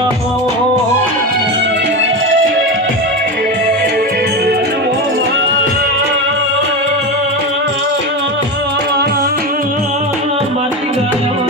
Oh, my God.